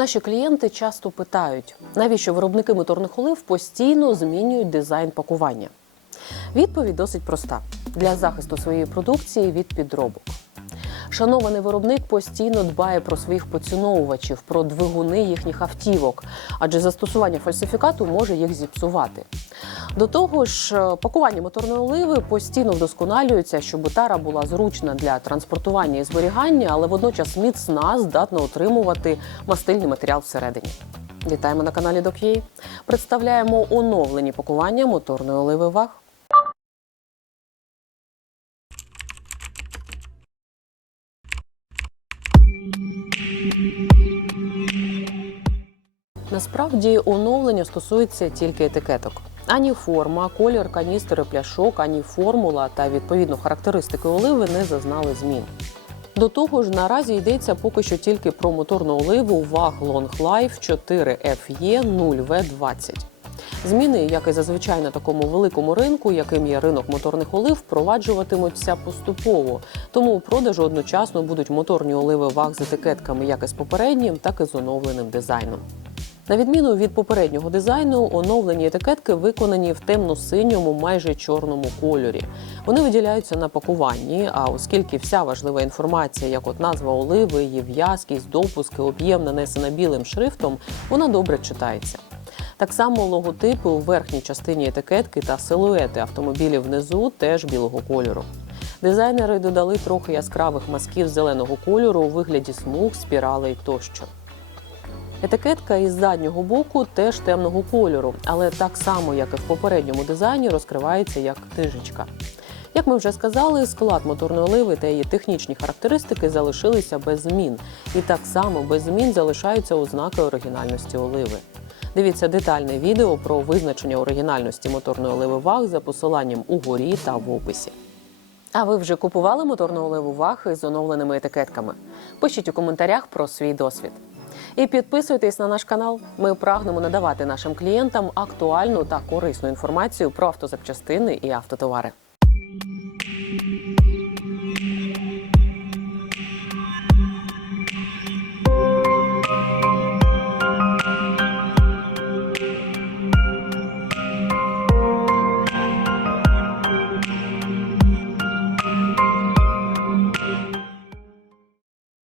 Наші клієнти часто питають, навіщо виробники моторних олив постійно змінюють дизайн пакування. Відповідь досить проста: для захисту своєї продукції від підробок. Шанований виробник постійно дбає про своїх поціновувачів, про двигуни їхніх автівок, адже застосування фальсифікату може їх зіпсувати. До того ж, е, пакування моторної оливи постійно вдосконалюється, щоб тара була зручна для транспортування і зберігання, але водночас міцна, здатна отримувати мастильний матеріал всередині. Вітаємо на каналі Док'єй. Представляємо оновлені пакування моторної оливи ВАГ. Насправді оновлення стосується тільки етикеток. Ані форма, колір каністри пляшок, ані формула та відповідно характеристики оливи не зазнали змін. До того ж, наразі йдеться поки що тільки про моторну оливу ваг Long Life 4FE 0V20. Зміни, як і зазвичай на такому великому ринку, яким є ринок моторних олив, впроваджуватимуться поступово. Тому у продажу одночасно будуть моторні оливи ВАГ з етикетками як із попереднім, так і з оновленим дизайном. На відміну від попереднього дизайну, оновлені етикетки виконані в темно-синьому, майже чорному кольорі. Вони виділяються на пакуванні. А оскільки вся важлива інформація, як от назва оливи, її в'язкість, допуски, об'єм нанесена білим шрифтом, вона добре читається. Так само логотипи у верхній частині етикетки та силуети автомобілів внизу теж білого кольору. Дизайнери додали трохи яскравих мазків зеленого кольору у вигляді смуг, спіралей тощо. Етикетка із заднього боку теж темного кольору, але так само, як і в попередньому дизайні, розкривається як книжечка. Як ми вже сказали, склад моторної оливи та її технічні характеристики залишилися без змін, і так само без змін залишаються ознаки оригінальності оливи. Дивіться детальне відео про визначення оригінальності моторної оливи ВАГ за посиланням угорі та в описі. А ви вже купували моторну оливу ВАГ з оновленими етикетками? Пишіть у коментарях про свій досвід. І підписуйтесь на наш канал. Ми прагнемо надавати нашим клієнтам актуальну та корисну інформацію про автозапчастини і автотовари.